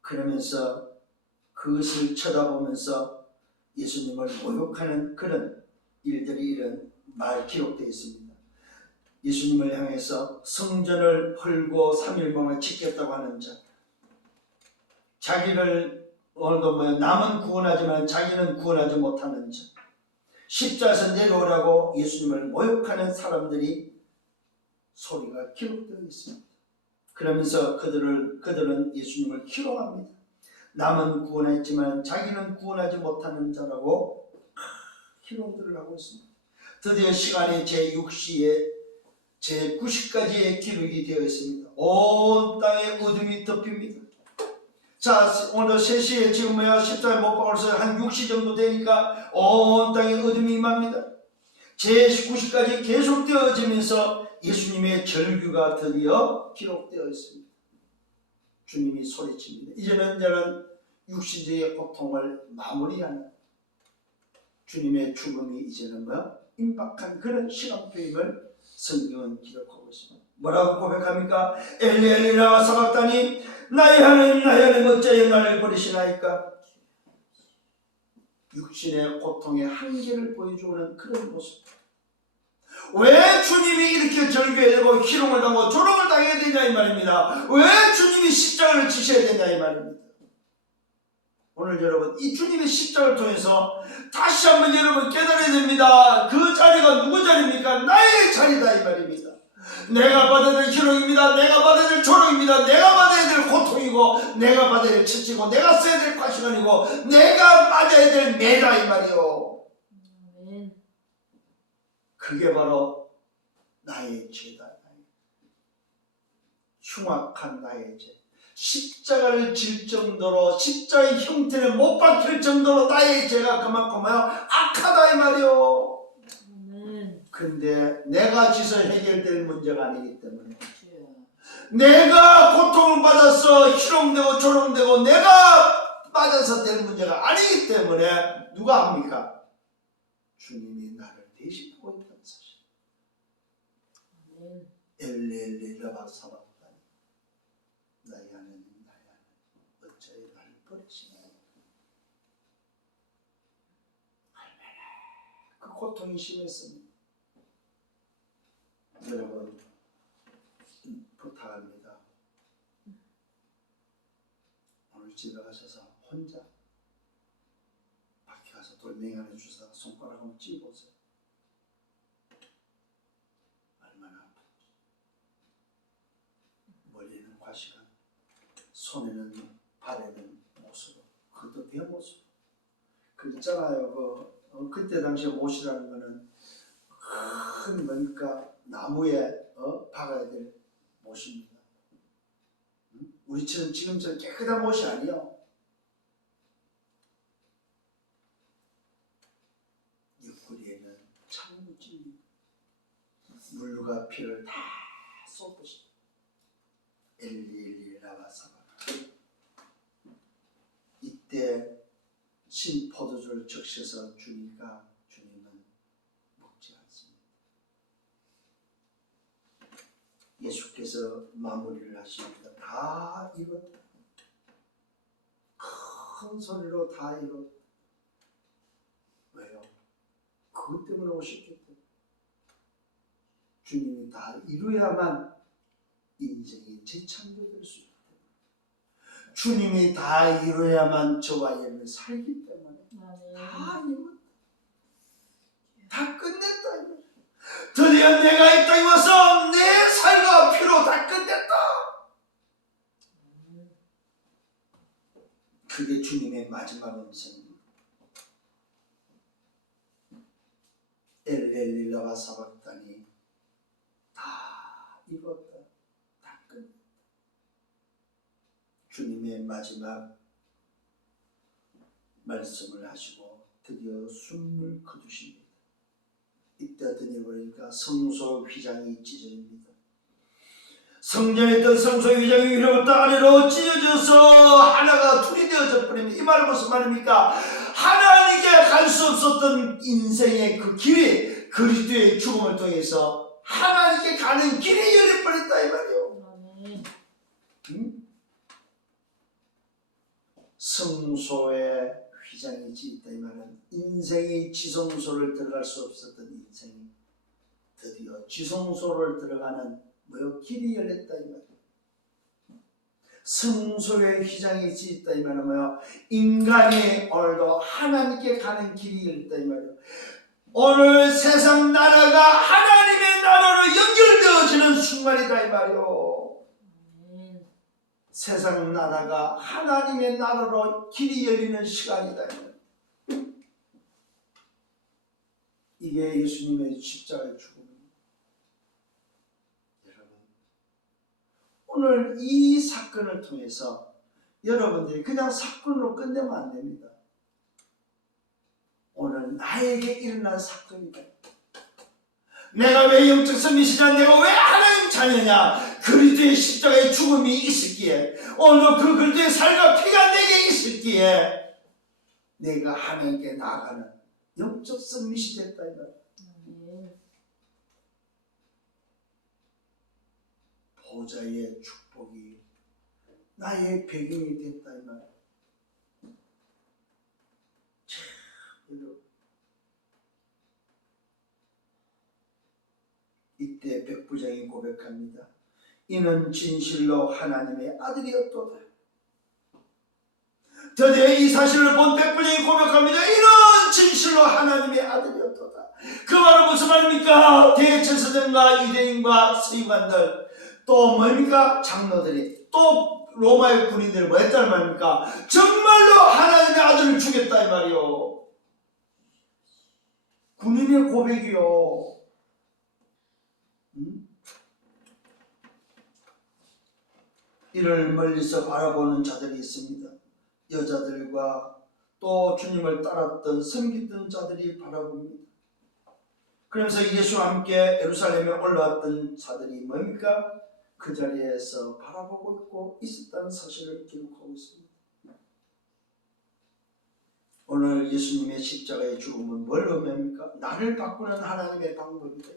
그러면서 그것을 쳐다보면서 예수님을 모욕하는 그런 일들이 이런 말 기록되어 있습니다. 예수님을 향해서 성전을 헐고 3일 만에 짓겠다고 하는 자, 자기를 오늘도 남은 구원하지만 자기는 구원하지 못하는 자, 십자가에서 내려오라고 예수님을 모욕하는 사람들이 소리가 기록되어 있습니다. 그러면서 그들은 예수님을 희롱합니다. 남은 구원했지만 자기는 구원하지 못하는 자라고 희롱들을 하고 있습니다. 드디어 시간이 제6시에 제9시까지의 기록이 되어 있습니다. 온 땅에 어둠이 덮입니다. 자, 오늘 3시에 지금 십자가에 못 박아서 한 6시 정도 되니까 온 땅에 어둠이 임합니다. 제9시까지 계속되어지면서 예수님의 절규가 드디어 기록되어 있습니다. 주님이 소리칩니다. 이제는 육신적인 고통을 마무리하는 주님의 죽음이 이제는 임박한 그런 시간표임을 성경은 기록하고 있습니다. 뭐라고 고백합니까? 엘리 엘리 라마 사박다니 나의 하나님 어찌하여 나를 버리시나이까? 육신의 고통의 한계를 보여주는 그런 모습. 왜 주님이 이렇게 절규해야 되고 희롱을 당하고 조롱을 당해야 되냐 이 말입니다. 왜 주님이 십자가를 지셔야 되냐 이 말입니다. 오늘 여러분 이 주님의 십자가를 통해서 다시 한번 여러분 깨달아야 됩니다. 그 자리가 누구 자리입니까? 나의 자리다 이 말입니다. 내가 받아야 될 희롱입니다. 내가 받아야 될 조롱입니다. 내가 받아야 될 고통이고 내가 받아야 될 채찍이고 내가 써야 될 과시간이고 내가 맞아야 될 매다 이 말이요. 그게 바로 나의 죄다. 흉악한 나의 죄. 십자가를 질 정도로 십자가의 형태를 못 박힐 정도로 나의 죄가 그만큼 악하다 이 말이요. 근데 내가 지서 해결될 문제가 아니기 때문에 내가 고통을 받아서 희롱되고 조롱되고 내가 맞아서 될 문제가 아니기 때문에 누가 합니까? 주님이 나를 대신하고 있다는 사실. 엘리 라마 사박다니 나의 하나님 어찌하여 나를 버리시나요? 얼마나 그 고통이 심했습니다. 여러분 부탁합니다. 오늘 집에 가셔서 혼자 밖에 가서 돌멩이 하나 주사 손가락 한번 찝어보세요. 얼마나 아픈지. 머리에는 과시간, 손에는 발에는 못으로, 그것도 내 모습. 그 있잖아요. 그때 당시에 못이라는 거는 큰 뭡니까 나무에 박아야 될 못입니다. 우리처럼 지금처럼 깨끗한 못이 아니요. 옆구리에는 창무집니다. 물과 피를 다 쏟듯이 엘리엘리 라바사바. 이때 신 포도주를 적셔서 주니까 주님은 먹지 않습니다. 예수께서 마무리를 하십니다. 다 이뤘다. 큰 소리로 다 이뤘다. 왜요? 그것 때문에 오셨기 때문에. 주님이 다 이루어야만 인생이 재창조될 수 있기 때문에. 주님이 다 이루어야만 저와 여러분이 살기 때문에. 다 이뤘다. 다 끝냈다. 드디어 내가 이 땅에 와서 내 살과 피로 다 끝냈다. 그게 주님의 마지막 음성입니다. 엘렐리라와 사박다니 다 이뤘다. 다 끝냈다. 주님의 마지막 말씀을 하시고 드디어 숨을 거두십니다. 이때 어떤 일이 벌어지니까 성소 휘장이 찢어집니다. 성전에 있던 성소 휘장이 위로부터 아래로 찢어져서 하나가 둘이 되어져 버립니다. 이 말은 무슨 말입니까? 하나님께 갈 수 없었던 인생의 그 길이 그리스도의 죽음을 통해서 하나님께 가는 길이 열려버렸다 이 말이요. 성소에 휘장이 찢었다 이 말은 인생의 지성소를 들어갈 수 없었던 인생이 드디어 지성소를 들어가는 길이 열렸다 이 말이에요. 성소의 휘장이 찢었다 이 말은 뭐예요? 인간이 오늘도 하나님께 가는 길이 열렸다 이 말이에요. 오늘 세상 나라가 하나님의 나라로 연결되어지는 순간이다 이 말이에요. 세상 나라가 하나님의 나라로 길이 열리는 시간이다 이 말이에요. 이게 예수님의 십자가의 죽음입니다. 여러분, 오늘 이 사건을 통해서 여러분들이 그냥 사건으로 끝내면 안 됩니다. 오늘 나에게 일어난 사건이다. 내가 왜 영적 선미시냐, 내가 왜 하나님 자녀냐, 그리스도의 십자가의 죽음이 있었기에, 오늘 그 그리스도의 살과 피가 내게 있었기에 내가 하나님께 나아가는 영적 선미시 됐다 이 말이야. 보좌의 축복이 나의 배경이 됐다 이 말이야. 이때 백부장이 고백합니다. 이는 진실로 하나님의 아들이었도다. 드디어 이 사실을 본 백부장이 고백합니다. 이는 진실로 하나님의 아들이었도다. 그 말은 무슨 말입니까? 대제사장과 유대인과 서기관들 또 뭡니까? 장로들이 또 로마의 군인들이 뭐 했다는 말입니까? 정말로 하나님의 아들을 죽였다 이 말이요. 군인의 고백이요. 이를 멀리서 바라보는 자들이 있습니다. 여자들과 또 주님을 따랐던 섬기던 자들이 바라봅니다. 그러면서 예수와 함께 예루살렘에 올라왔던 자들이 뭡니까? 그 자리에서 바라보고 있고 있었다는 사실을 기록하고 있습니다. 오늘 예수님의 십자가의 죽음은 뭘 의미합니까? 나를 바꾸는 하나님의 방법이다.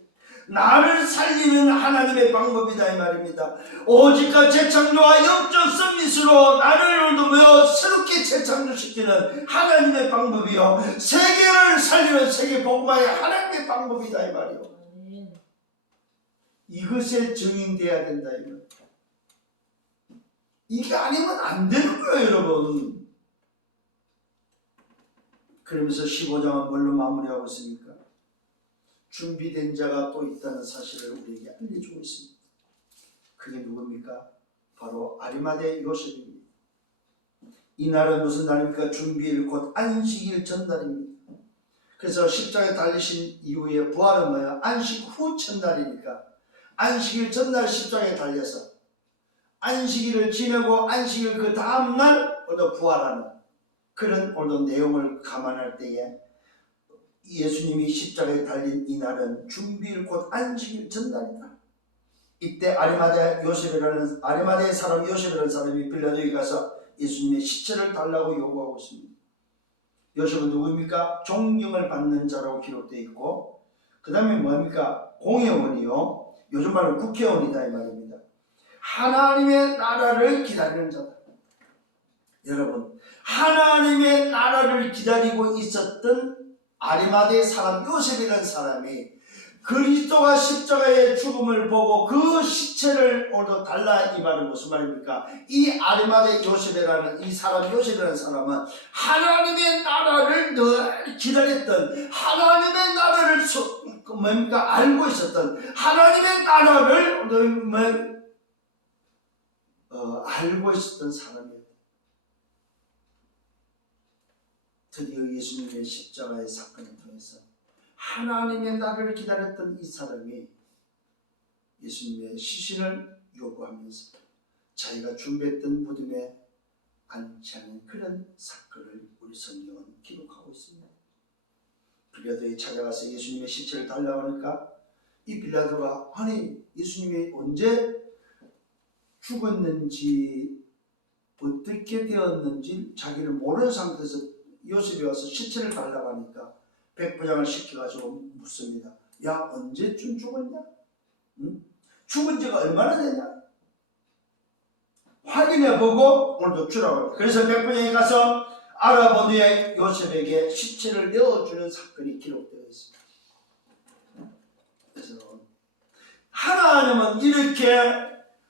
나를 살리는 하나님의 방법이다 이 말입니다. 오직과 재창조와 영적 서밋으로 나를 오늘도 새롭게 재창조시키는 하나님의 방법이요, 세계를 살리는 세계 복음화의 하나님의 방법이다 이 말이요. 이것에 증인돼야 된다 이 말. 이게 아니면 안 되는 거예요 여러분. 그러면서 15장은 뭘로 마무리하고 있습니까? 준비된 자가 또 있다는 사실을 우리에게 알려주고 있습니다. 그게 누굽니까? 바로 아리마대 요셉입니다. 이날은 무슨 날입니까? 준비일 곧 안식일 전날입니다. 그래서 십자가에 달리신 이후에 부활은 뭐야? 안식 후 첫날이니까 안식일 전날 십자가에 달려서 안식일을 지내고 안식일 그 다음날 오늘 부활하는 그런 오늘 내용을 감안할 때에 예수님이 십자가에 달린 이날은 준비일 곧 안식일 전날이다. 이때 아리마다의 사람 요셉이라는 사람이 빌라도에 가서 예수님의 시체를 달라고 요구하고 있습니다. 요셉은 누구입니까? 존경을 받는 자라고 기록되어 있고 그 다음에 뭡니까? 공회원이요. 요즘 말로 국회의원이다 이 말입니다. 하나님의 나라를 기다리는 자다. 여러분, 하나님의 나라를 기다리고 있었던 아리마다의 사람 요셉이라는 사람이 그리스도가 십자가의 죽음을 보고 그 시체를 오늘 달라 이 말은 무슨 말입니까? 이 아리마다의 요셉이라는 이 사람 요셉이라는 사람은 하나님의 나라를 늘 기다렸던 하나님의 나라를 뭡니까? 알고 있었던 하나님의 나라를 늘 알고 있었던 사람이에요. 드디어 예수님의 십자가의 사건을 통해서 하나님의 나라를 기다렸던 이 사람이 예수님의 시신을 요구하면서 자기가 준비했던 무덤에 안치하는 그런 사건을 우리 성경은 기록하고 있습니다. 빌라도에 찾아가서 예수님의 시체를 달라고 하니까 이 빌라도가 아니 예수님이 언제 죽었는지 어떻게 되었는지 자기는 모르는 상태에서 요셉이 와서 시체를 달라고 하니까 백부장을 시켜가지고 묻습니다. 야 언제쯤 죽었냐? 응? 죽은 지가 얼마나 되냐? 확인해보고 오늘도 주라고 합니다. 그래서 백부장이 가서 알아본 후에 요셉에게 시체를 내어주는 사건이 기록되어 있습니다. 그래서 하나님은 이렇게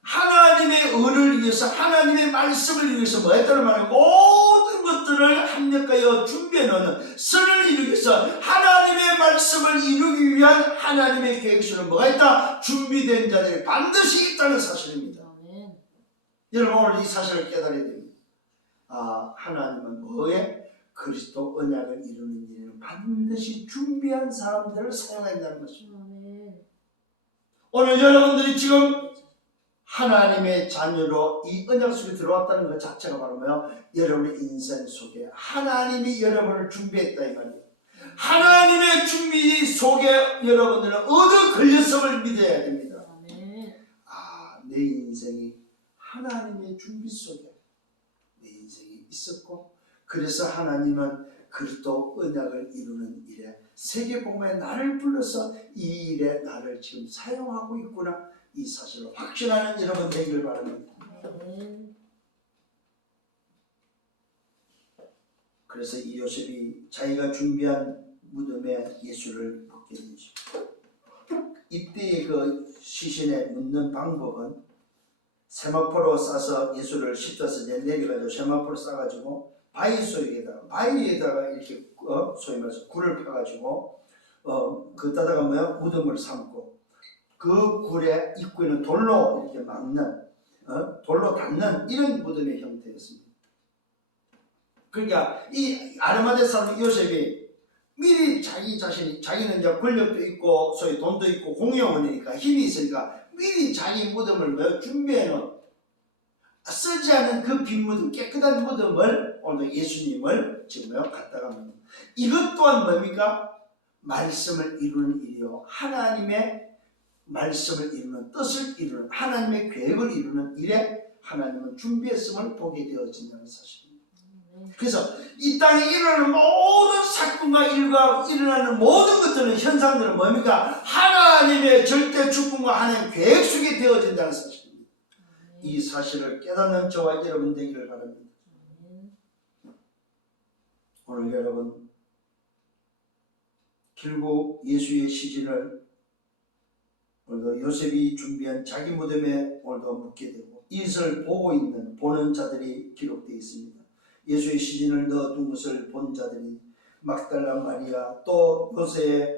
하나님의 의를 위해서 하나님의 말씀을 위해서 뭐 했다는 말이에요. 모든 것들을 합력하여 준비해놓는 선을 이루기 위해서 하나님의 말씀을 이루기 위한 하나님의 계획 속에 뭐가 있다? 준비된 자들이 반드시 있다는 사실입니다. 여러분 오늘 이 사실을 깨달아야 됩니다. 하나님은 뭐에? 그리스도 언약을 이루는 일에는 반드시 준비한 사람들을 사용한다는 것입니다. 오늘 여러분들이 지금 하나님의 자녀로 이 언약 속에 들어왔다는 것 자체가 바로 뭐예요? 여러분의 인생 속에 하나님이 여러분을 준비했다 이 말이에요. 하나님의 준비 속에 여러분들은 얻어 걸렸음을 믿어야 됩니다. 내 인생이 하나님의 준비 속에 내 인생이 있었고 그래서 하나님은 그리스도 언약을 이루는 일에 세계복음에 나를 불러서 이 일에 나를 지금 사용하고 있구나 이 사실을 확신하는 여러분 되기를 바랍니다. 그래서 이 요셉이 자기가 준비한 무덤에 예수를 묻게 되죠. 이때의 그 시신에 묻는 방법은 세마포로 싸서 예수를 십자서에 내려가지고 세마포로 싸가지고 바위에다가 이렇게 소위 말해서 굴을 파가지고 그따다가 뭐야 무덤을 삼고 그 굴의 입구에는 돌로 이렇게 막는 돌로 닫는 이런 무덤의 형태였습니다. 그러니까 이 아르마데 사람 요셉이 미리 자기 자신이 자기는 이제 권력도 있고 소위 돈도 있고 공용원이니까 힘이 있으니까 미리 자기 무덤을 준비해놓은 쓰지 않은 그 빈 무덤 깨끗한 무덤을 오늘 예수님을 지금 갖다가 합니다. 이것 또한 뭡니까? 말씀을 이루는 일이요 하나님의 말씀을 이루는 뜻을 이루는 하나님의 계획을 이루는 일에 하나님은 준비했음을 보게 되어진다는 사실입니다. 그래서 이 땅에 일어나는 모든 사건과 일과 일어나는 모든 것들은 현상들은 뭡니까? 하나님의 절대 주권과 하나님의 계획 속에 되어진다는 사실입니다. 이 사실을 깨닫는 저와 여러분 되기를 바랍니다. 오늘 여러분 결국 예수의 시신을 오늘도 요셉이 준비한 자기 무덤에 오늘도 묻게 되고 이것을 보는 자들이 기록되어 있습니다. 예수의 시신을 넣어둔 것을 본 자들이 막달라 마리아 또 요새의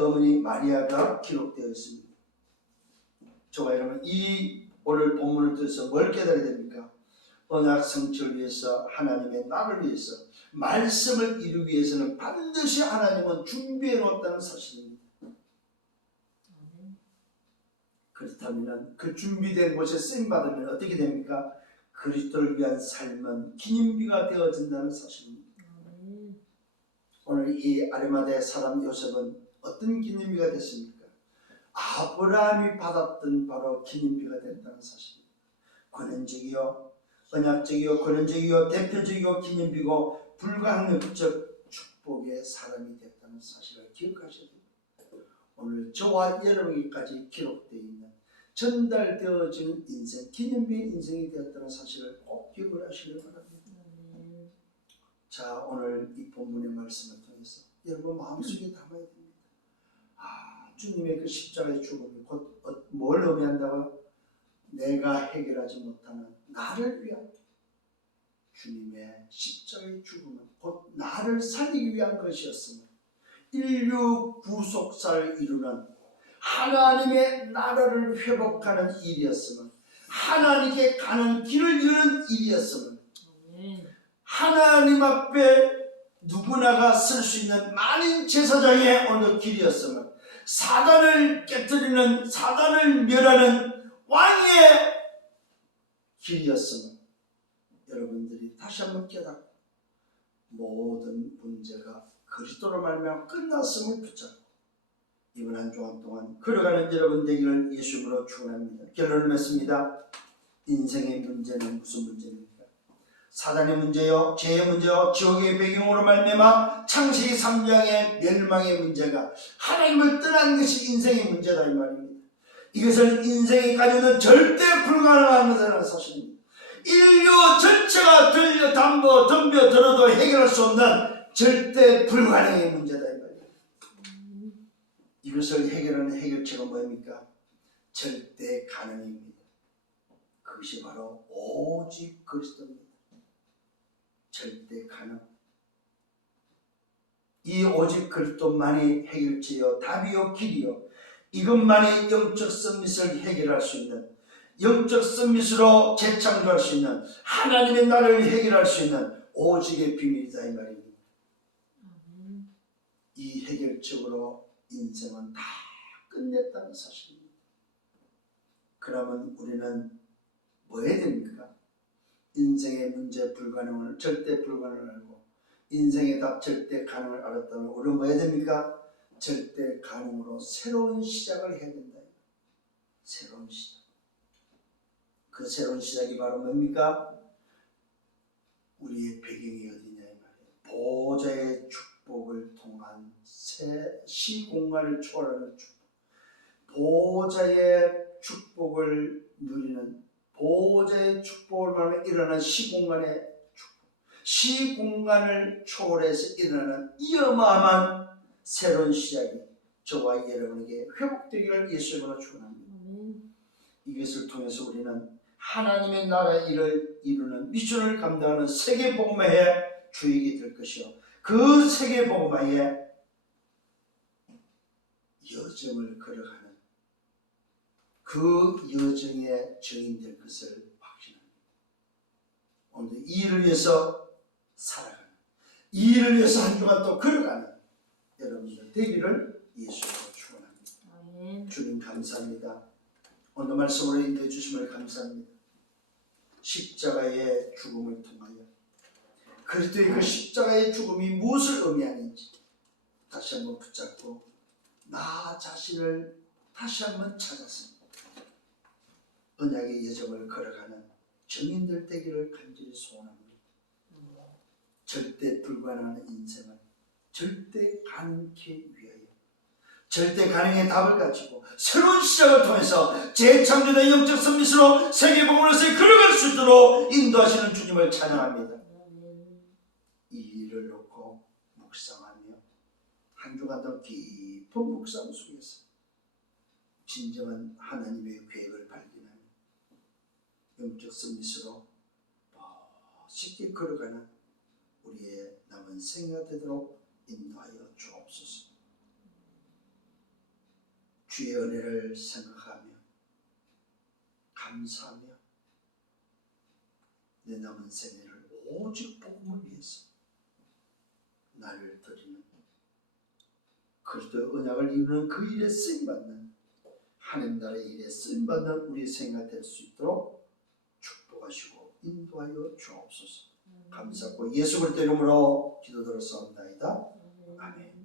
어머니 마리아가 기록되어 있습니다. 저와 여러분 이 오늘 본문을 통해서 뭘 깨달아야 됩니까? 언약 성취를 위해서, 하나님의 나를 위해서, 말씀을 이루기 위해서는 반드시 하나님은 준비해 놓았다는 사실입니다. 그렇다면 그 준비된 곳에 쓰임 받으면 어떻게 됩니까? 그리스도를 위한 삶은 기념비가 되어진다는 사실입니다. 오늘 이 아리마다의 사람 요셉은 어떤 기념비가 됐습니까? 아브라함이 받았던 바로 기념비가 됐다는 사실입니다. 권한적이요, 언약적이요, 권한적이요, 대표적이요 기념비고 불가항력적 축복의 사람이 됐다는 사실을 기억하셔야 됩니다. 오늘 저와 여러분에게까지 기록되어 있는 전달되어진 인생, 기념비 인생이 되었다는 사실을 꼭 기억을 하시길 바랍니다. 자, 오늘 이 본문의 말씀을 통해서 여러분 마음속에 담아야 됩니다. 주님의 그 십자가의 죽음이 곧 뭘 의미한다고요? 내가 해결하지 못하는 나를 위한 주님의 십자가의 죽음은 곧 나를 살리기 위한 것이었으며 인류 구속사를 이루는 하나님의 나라를 회복하는 일이었으면, 하나님께 가는 길을 여는 일이었으면, 하나님 앞에 누구나가 쓸 수 있는 만인 제사장의 어느 길이었으면, 사단을 깨뜨리는, 사단을 멸하는 왕의 길이었으면, 여러분들이 다시 한번 깨닫고 모든 문제가 그리스도로 말미암아 끝났음을 붙잡고 이번 한 주간 동안 걸어가는 여러분 되기를 예수님으로 축원합니다. 결론을 맺습니다. 인생의 문제는 무슨 문제입니까? 사단의 문제요, 죄의 문제요, 지옥의 배경으로 말미암아 창세기 3장의 멸망의 문제가 하나님을 떠난 것이 인생의 문제다 이 말입니다. 이것은 인생이 가지는 절대 불가능한 것이라는 사실입니다. 인류 전체가 덤벼들어도 해결할 수 없는 절대 불가능의 문제다 이 말입니다. 이것을 해결하는 해결책은 뭐입니까? 절대 가능입니다. 그것이 바로 오직 그리스도입니다. 절대 가능. 이 오직 그리스도만이 해결책이요, 답이요, 길이요, 이것만이 영적 서밋을 해결할 수 있는, 영적 서밋으로 재창조할 수 있는, 하나님의 나라를 해결할 수 있는 오직의 비밀이다 이 말입니다. 이 해결책으로 인생은 다 끝냈다는 사실입니다. 그러면 우리는 뭐 해야 됩니까? 인생의 문제 불가능을, 절대 불가능을 알고 인생의 답 절대 가능을 알았다면 우리는 뭐 해야 됩니까? 절대 가능으로 새로운 시작을 해야 된다. 새로운 시작. 그 새로운 시작이 바로 뭡니까? 우리의 배경이 어디냐 이 말이에요. 보호자의 축복을 통한 시공간을 초월하는 축복, 보호자의 축복을 누리는, 보호자의 축복을 말하며 일어나는 시공간의 축복, 시공간을 초월해서 일어나는 이 어마어마한 새로운 시작이 저와 여러분에게 회복되기를 예수님으로 축원합니다. 이것을 통해서 우리는 하나님의 나라의 일을 이루는 미션을 감당하는 세계복음화의 주역이 될 것이요, 그 세계복음화의 여정을 걸어가는 그 여정의 증인 될 것을 확신합니다. 오늘 이 일을 위해서 살아가는, 이 일을 위해서 한 주간 또 걸어가는 여러분들 되기를 예수님으로 축원합니다. 주님 감사합니다. 오늘 말씀으로 인도해 주심을 감사합니다. 십자가의 죽음을 통하여 그리스도의 그 십자가의 죽음이 무엇을 의미하는지 다시 한번 붙잡고 나 자신을 다시 한번 찾아서 언약의 여정을 걸어가는 증인들 되기를 간절히 소원합니다. 절대 불가능한 인생을 절대 가능케 위하여, 절대 가능의 답을 가지고 새로운 시작을 통해서 재창조된 영적 서밋으로 세계복음으로서 걸어갈 수 있도록 인도하시는 주님을 찬양합니다. 이 일을 놓고 묵상하며 한 주간 더 깊은 묵상 속에서 진정한 하나님의 계획을 발견하며 영적 서밋으로 쉽게 걸어가는 우리의 남은 생애가 되도록 인도하여 주옵소서. 주의 은혜를 생각하며 감사하며 내 남은 생애를 오직 복음을 위해서 나를 드리는 그리스도의 언약을 이루는 그 일에 쓰임받는 하나님 나라의 일에 쓰임받는 우리의 생애가 될 수 있도록 축복하시고 인도하여 주옵소서. 감사하고 예수 그리스도 이름으로 기도드렸사옵나이다. 아멘.